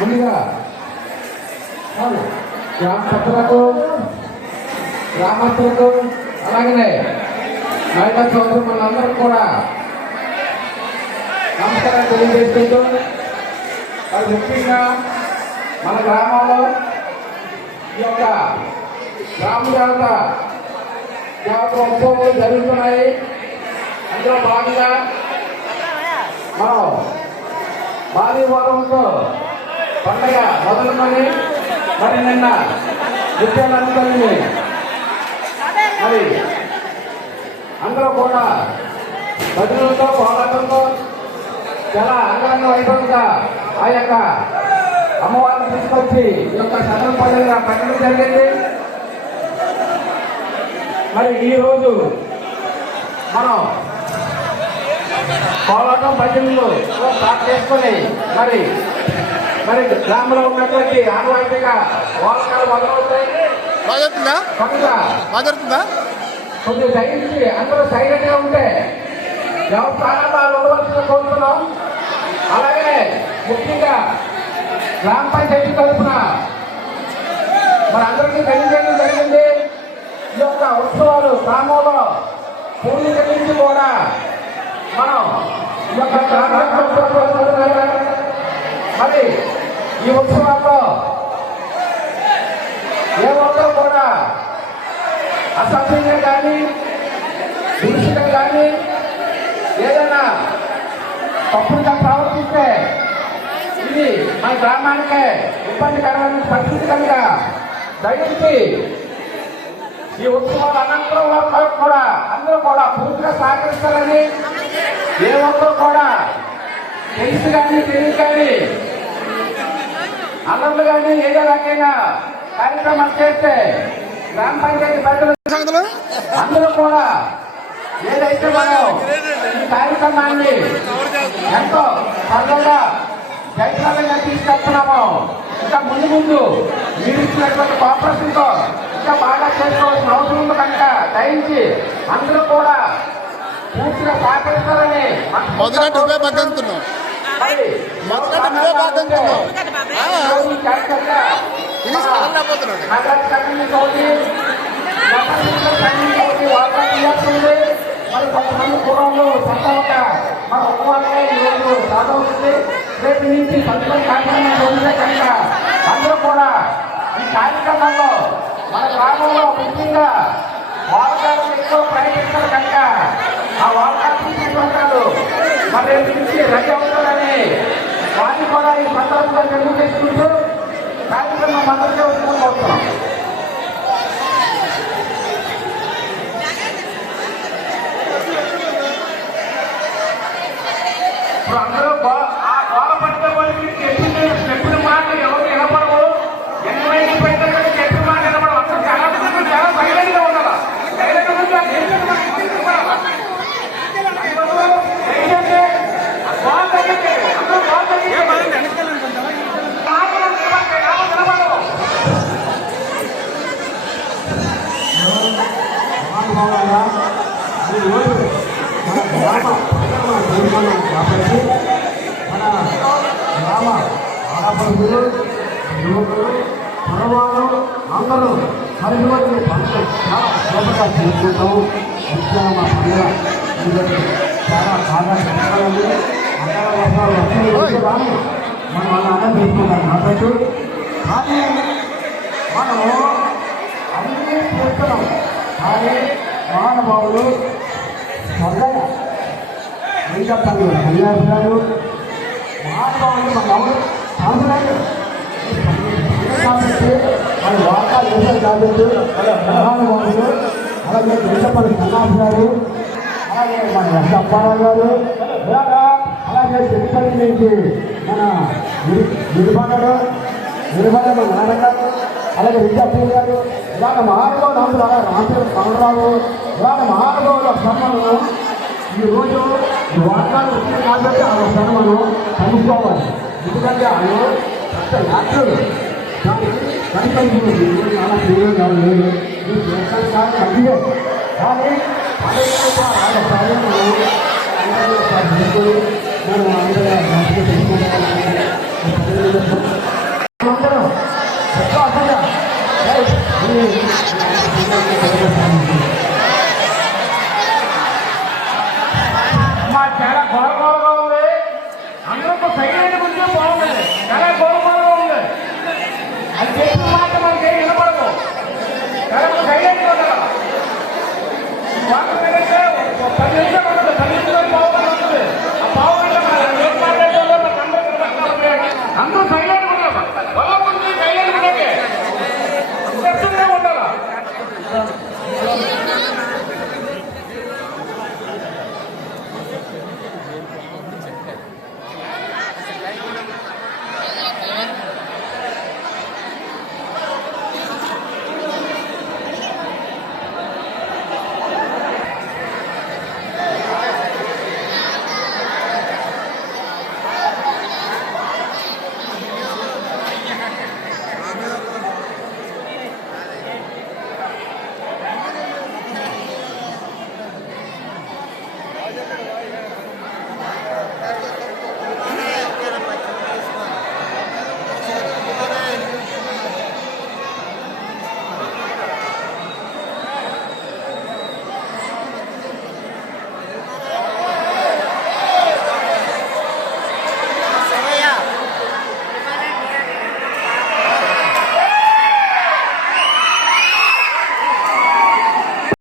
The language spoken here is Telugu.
ముందుగా గ్రామ సభ్యులకు గ్రామస్తులకు అలాగనే మహిళా సోదరు మనందరూ కూడా నమస్కారం తెలియజేస్తుంటూ మరి ముఖ్యంగా మన గ్రామంలో ఈ యొక్క గ్రామ దేవత ఉత్సవాలు జరుగుతున్నాయి. అందులో భాగంగా మనం భారీ వారంతో పండగ మొదలుకొని మరి నిన్న విద్యాలందరినీ మరి అందరూ కూడా భజనలతో పోరాటంతో చాలా అంగరంగ వైభవంగా ఆ యొక్క అమ్మవారిని తీసుకొచ్చి ఈ యొక్క సదరం పండుగ పెట్టడం జరిగింది. మరి ఈ రోజు మనం కోలాటం భజనలు స్టార్ట్ చేసుకొని మరి మరి గ్రామంలో ఉన్నటువంటి ఆనవాయితీగా వాహనాలు మొదలవుతాయి. కొద్దిగా దయించి అందరూ సైలెంట్ గా ఉంటే ఎవరు ప్రారంభాలు ఉండవలసిన కోరుతున్నాం. అలాగే ముఖ్యంగా గ్రామ పంచాయతీ తరఫున మరి అందరికీ తెలియజేయడం జరిగింది. ఈ యొక్క ఉత్సవాలు గ్రామంలో పూర్ణిక నుంచి కూడా మనం ఈ యొక్క మరి ఈ ఉత్సవాల్లో ఏ ఒక్కరు కూడా అసభ్యంగా కానీ దూషితం కానీ ఏదైనా తప్పుడుగా ప్రవర్తిస్తే ఇది మన గ్రామానికే ఇబ్బందికరమైన పరిస్థితి కనుక దయచేసి ఈ ఉత్సవాల అనంతరం వరకు కూడా అందరూ కూడా పూర్తిగా సహకరిస్తారని, ఏ ఒక్కరు కూడా తెలిసి కానీ తెలియదు కానీ అల్లర్లు కానీ ఏదో రకంగా కార్యక్రమాలు చేస్తే గ్రామ పంచాయతీ పెద్దలు అందరూ కూడా ఏదైతే మనం ఈ కార్యక్రమాన్ని ఎంతో సరళంగా జయప్రదంగా తీసుకెళ్తున్నామో ఇంకా ముందు ముందు మీరు ఇచ్చినటువంటి కోఆపరేషన్తో ఇంకా బాగా చేసుకోవాల్సిన అవసరం ఉంది కనుక దయించి అందరూ కూడా పూర్తిగా సహకరిస్తారని మరి కొంతమంది పూర్వంలో సొంత మన ఉపవాసంగా ఈరోజు సాధవుతుంది. రేపు నుంచి సంతోషం కార్యక్రమాలు ఉంటే కనుక అందరూ కూడా ఈ కార్యక్రమంలో మన గ్రామంలో ముఖ్యంగా వాహనాలను ఎక్కువ ప్రయత్నిస్తారు కనుక ఆ వాహనాలు తీసుకుంటారు మరి రేపు నుంచి రద్దు అవుతారని వారిని కూడా ఈ సందర్భంగా తెలియజేసుకుంటూ కార్యక్రమం అందరికీ ఉంటున్నాం. ఇప్పుడు అందరూ ఆ గోడ పట్టిన వాళ్ళకి చెప్పిన మాటలు ఎవరు వినపడవు. ఎన్నైనా పెట్టిన చెప్పిన మాట వినపడవు. అందరూ చాలా సైలెంట్ గా ఉండాలి. సైలెంట్ కాబట్టి మన గ్రామ ఆడపడుతులు యువకులు పొరవాళ్ళు అందరూ పరిశోధన పండుగ చాలా శోభగా చేసుకుంటాము. ముఖ్యంగా మా పండుగ చాలా బాగా చేసుకోవాలి. అందరూ వర్షాలు వస్తుంది కానీ మనం అలా చేసుకుంటాం కాబట్టి కానీ మనము అన్నీ చేస్తున్నాం. కానీ మహానుభావులు స్వర్గయ్య వెంకటపల్లి కళ్యాణ్ గారు మహానుభావులు మన సాంప్రదాయం కాబట్టి మన వార్తా చేశారు కాబట్టి మహానుభావులు అలాగే వెంకటపల్లి కళ్యాణ్ గారు అలాగే మన ఎస్ అప్పారావు గారు అలాగే తిరుపతి నుంచి మన నిర్మల మన నాన్నగారు అలాగే విద్యాపూర్ గారు ఇలాగ మహానుభావులు అందరూ అలాగే రామచంద్ర కమలరావు ఇలాగ మహానుభావుల శ్రమను ఈరోజు వార్తలు వచ్చింది కాబట్టి ఆ శ్రమను కనుక్కోవాలి. ఎందుకంటే ఆయన పెద్ద యాత్రలు కనిపించింది చాలా క్లియర్ కావాలి. తగ్గిదే కానీ మనం అందరూ